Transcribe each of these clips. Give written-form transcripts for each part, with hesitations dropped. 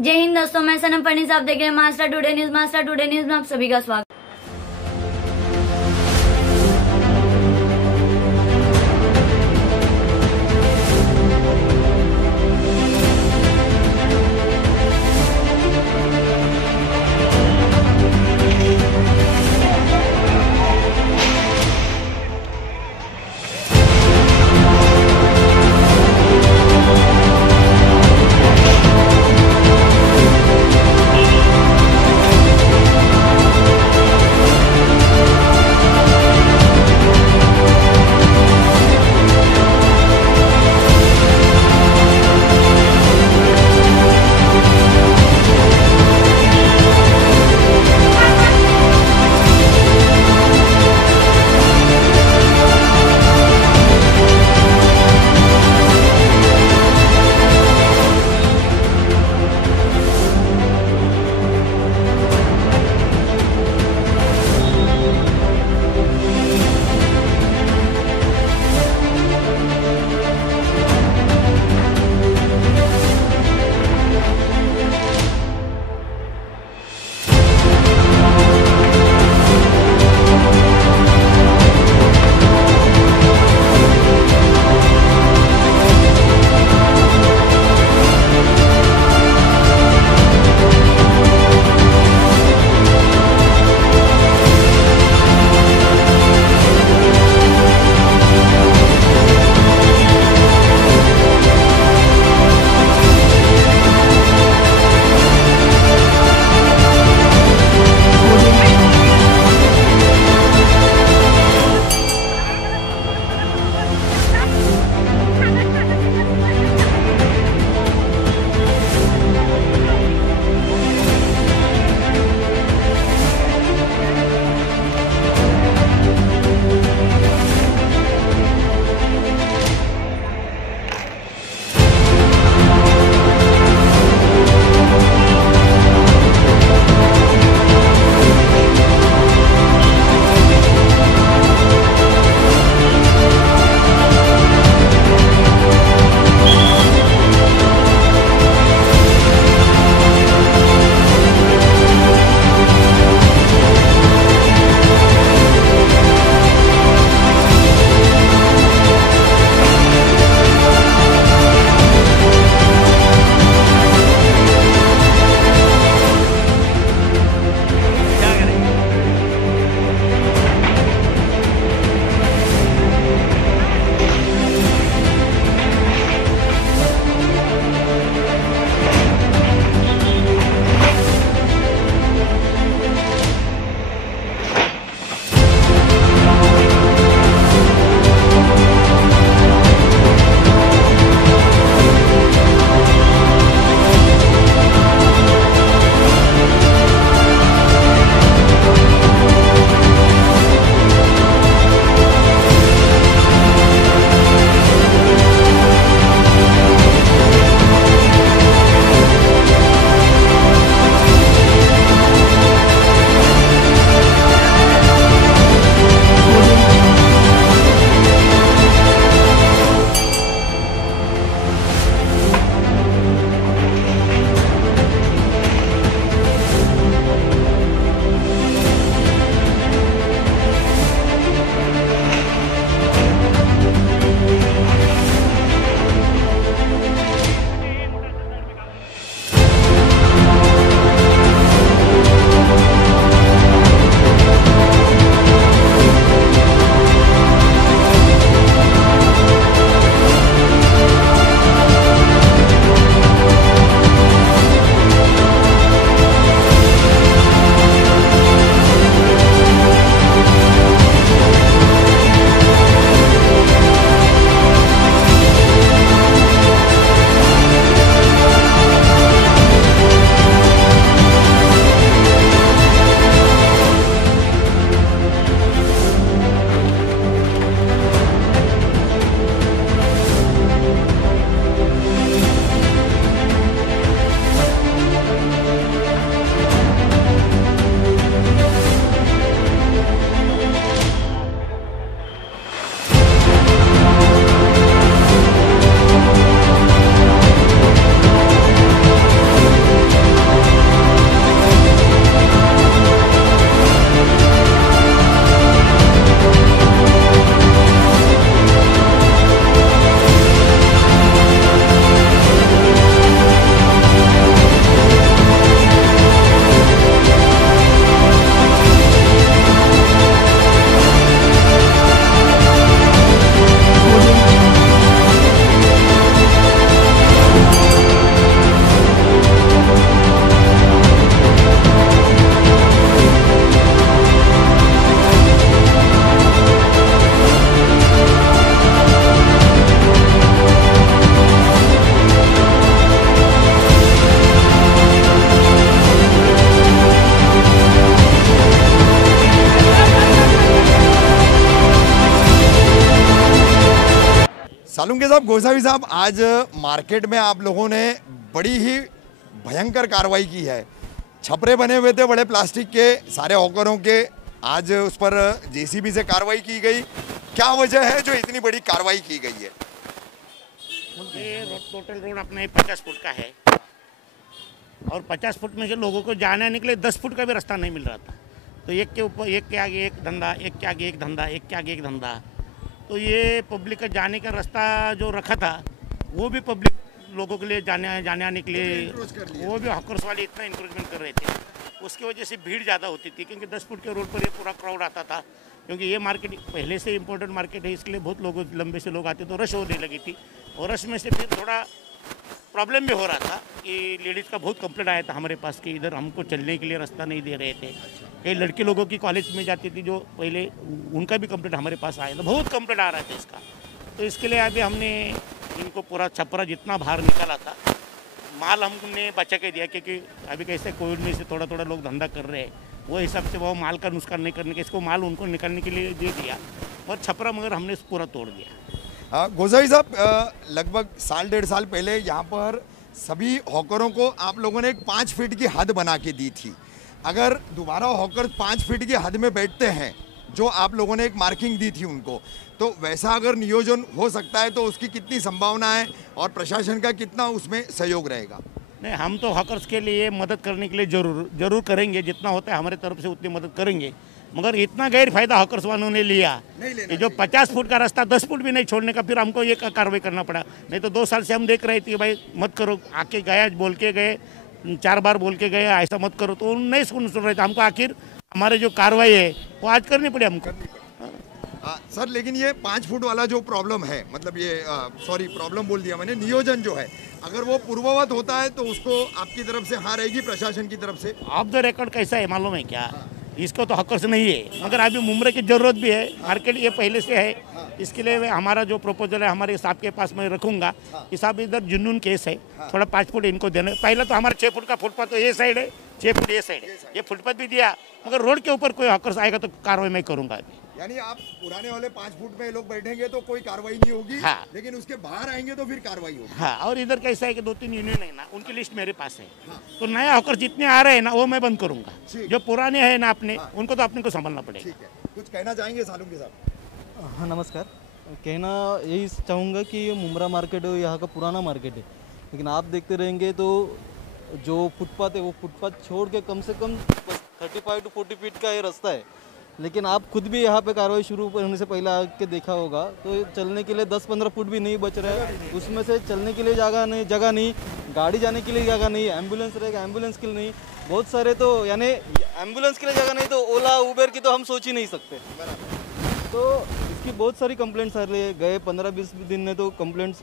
जय हिंद दोस्तों, मैं सनम फडनीस, आप देख रहे हैं master today news. Master today news में आप सभी का स्वागत। साहब, गोसावी साहब, आज मार्केट में आप लोगों ने बड़ी ही भयंकर कार्रवाई की है। छपरे बने हुए थे बड़े प्लास्टिक के सारे हॉकरों के, आज उस पर जेसीबी से कार्रवाई की गई। क्या वजह है जो इतनी बड़ी कार्रवाई की गई है? ये टोटल रोड अपने 50 फुट का है और 50 फुट में से लोगों को जाने आने के लिए 10 फुट का भी रास्ता नहीं मिल रहा था। तो एक के ऊपर एक के आगे एक धंधा, एक के आगे एक धंधा, एक के आगे एक धंधा। तो ये पब्लिक का जाने का रास्ता जो रखा था वो भी पब्लिक लोगों के लिए जाने आने के लिए वो भी हॉकर्स वाले इतना इंक्रोचमेंट कर रहे थे। उसकी वजह से भीड़ ज़्यादा होती थी क्योंकि 10 फुट के रोड पर ये पूरा क्राउड आता था। क्योंकि ये मार्केट पहले से इम्पोर्टेंट मार्केट है, इसके लिए बहुत लोग लंबे से लोग आते तो रश होने लगी थी। और रश में से फिर थोड़ा प्रॉब्लम भी हो रहा था कि लेडीज़ का बहुत कंप्लेंट आया था हमारे पास कि इधर हमको चलने के लिए रास्ता नहीं दे रहे थे। कई लड़के लोगों की कॉलेज में जाती थी जो पहले, उनका भी कंप्लेंट हमारे पास आया था, बहुत कंप्लेंट आ रहा था इसका। तो इसके लिए अभी हमने इनको पूरा छपरा जितना बाहर निकाला था, माल हमने बचा के दिया क्योंकि अभी कैसे कोविड में से थोड़ा थोड़ा लोग धंधा कर रहे हैं, वो हिसाब से वो माल का नुकसान नहीं करने के इसको माल उनको निकालने के लिए दे दिया और छपरा मगर हमने पूरा तोड़ दिया। गोसावी साहब, लगभग साल 1.5 साल पहले यहाँ पर सभी हॉकरों को आप लोगों ने एक 5 फीट की हद बना के दी थी। अगर दोबारा हॉकर 5 फीट की हद में बैठते हैं, जो आप लोगों ने एक मार्किंग दी थी उनको, तो वैसा अगर नियोजन हो सकता है तो उसकी कितनी संभावना है और प्रशासन का कितना उसमें सहयोग रहेगा? नहीं, हम तो हॉकर्स के लिए मदद करने के लिए जरूर करेंगे, जितना होता है हमारे तरफ से उतनी मदद करेंगे। मगर इतना गैर फायदा हॉकर्स वालों ने लिया कि जो 50 फुट का रास्ता 10 फुट भी नहीं छोड़ने का, फिर हमको ये कार्रवाई करना पड़ा। नहीं तो 2 साल से हम देख रहे थे भाई मत करो, आके गया बोल के गए, 4 बार बोल के गए ऐसा मत करो, तो नहीं सुन रहे थे। हमको आखिर हमारे जो कार्रवाई है वो आज करनी पड़ी हमको। सर, लेकिन ये 5 फुट वाला जो प्रॉब्लम है, मतलब ये सॉरी प्रॉब्लम बोल दिया मैंने, नियोजन जो है, अगर वो पूर्ववत होता है तो उसको आपकी तरफ से हाँ रहेगी, प्रशासन की तरफ से? ऑफ द रिकॉर्ड कैसा है मालूम है क्या? इसको तो हॉकर्स नहीं है, मगर अभी मुमरे की जरूरत भी है, मार्केट ये पहले से है। इसके लिए हमारा जो प्रपोजल है हमारे साहब के पास मैं रखूंगा कि साहब इधर जुनून केस है, थोड़ा 5 फुट इनको देना। पहले तो हमारा 6 फुट का फुटपाथ तो ये साइड है, 6 फुट ये साइड है, ये फुटपाथ भी दिया, मगर रोड के ऊपर कोई हॉकर्स आएगा तो कार्रवाई मैं करूंगा अभी। यानी आप पुराने वाले 5 फुट में लोग बैठेंगे तो कोई कार्रवाई नहीं होगी, हाँ। लेकिन उसके बाहर आएंगे तो फिर कार्रवाई होगी। हाँ, और इधर कैसा है कि 2-3 यूनियन है ना, उनकी लिस्ट मेरे पास है। हाँ। तो नया हॉकर जितने आ रहे हैं ना वो मैं बंद करूंगा, जो पुराने हैं ना अपने, हाँ। उनको तो अपने को संभालना पड़ेगा। ठीक है, कुछ कहना चाहेंगे सालुंके साहब? हाँ, नमस्कार। कहना यही चाहूँगा कि ये मुमरा मार्केट है, यहाँ का पुराना मार्केट है, लेकिन आप देखते रहेंगे तो जो फुटपाथ है वो फुटपाथ छोड़ के कम से कम 35 to 40 फीट का ये रास्ता है। लेकिन आप खुद भी यहाँ पे कार्रवाई शुरू होने से पहले आके देखा होगा तो चलने के लिए 10-15 फुट भी नहीं बच रहा है। उसमें से चलने के लिए जगह नहीं, गाड़ी जाने के लिए जगह नहीं, एम्बुलेंस रहेगा एम्बुलेंस के लिए नहीं, बहुत सारे तो यानी एम्बुलेंस के लिए जगह नहीं तो ओला उबेर की तो हम सोच ही नहीं सकते। तो इसकी बहुत सारी कंप्लेंट्स आ रही है। गए 15-20 दिन में तो कंप्लेंट्स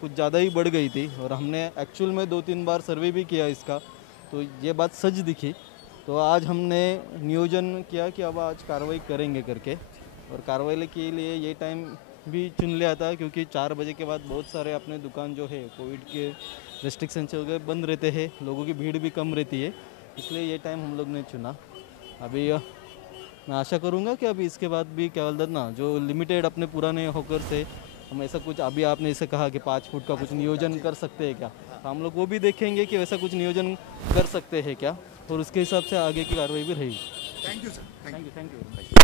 कुछ ज़्यादा ही बढ़ गई थी और हमने एक्चुअल में 2-3 बार सर्वे भी किया इसका, तो ये बात सच दिखी। तो आज हमने नियोजन किया कि अब आज कार्रवाई करेंगे करके, और कार्रवाई के लिए ये टाइम भी चुन लिया था क्योंकि 4 बजे के बाद बहुत सारे अपने दुकान जो है कोविड के रेस्ट्रिक्शन से वगैरह बंद रहते हैं, लोगों की भीड़ भी कम रहती है, इसलिए ये टाइम हम लोग ने चुना। अभी मैं आशा करूँगा कि अभी इसके बाद भी क्या बोलते ना, जो लिमिटेड अपने पुराने हॉकर्स है, हम ऐसा कुछ, अभी आपने ऐसे कहा कि 5 फुट का कुछ नियोजन कर सकते हैं क्या, तो हम लोग वो भी देखेंगे कि वैसा कुछ नियोजन कर सकते हैं क्या, और उसके हिसाब से आगे की कार्रवाई भी रहेगी। Thank you sir. Thank you.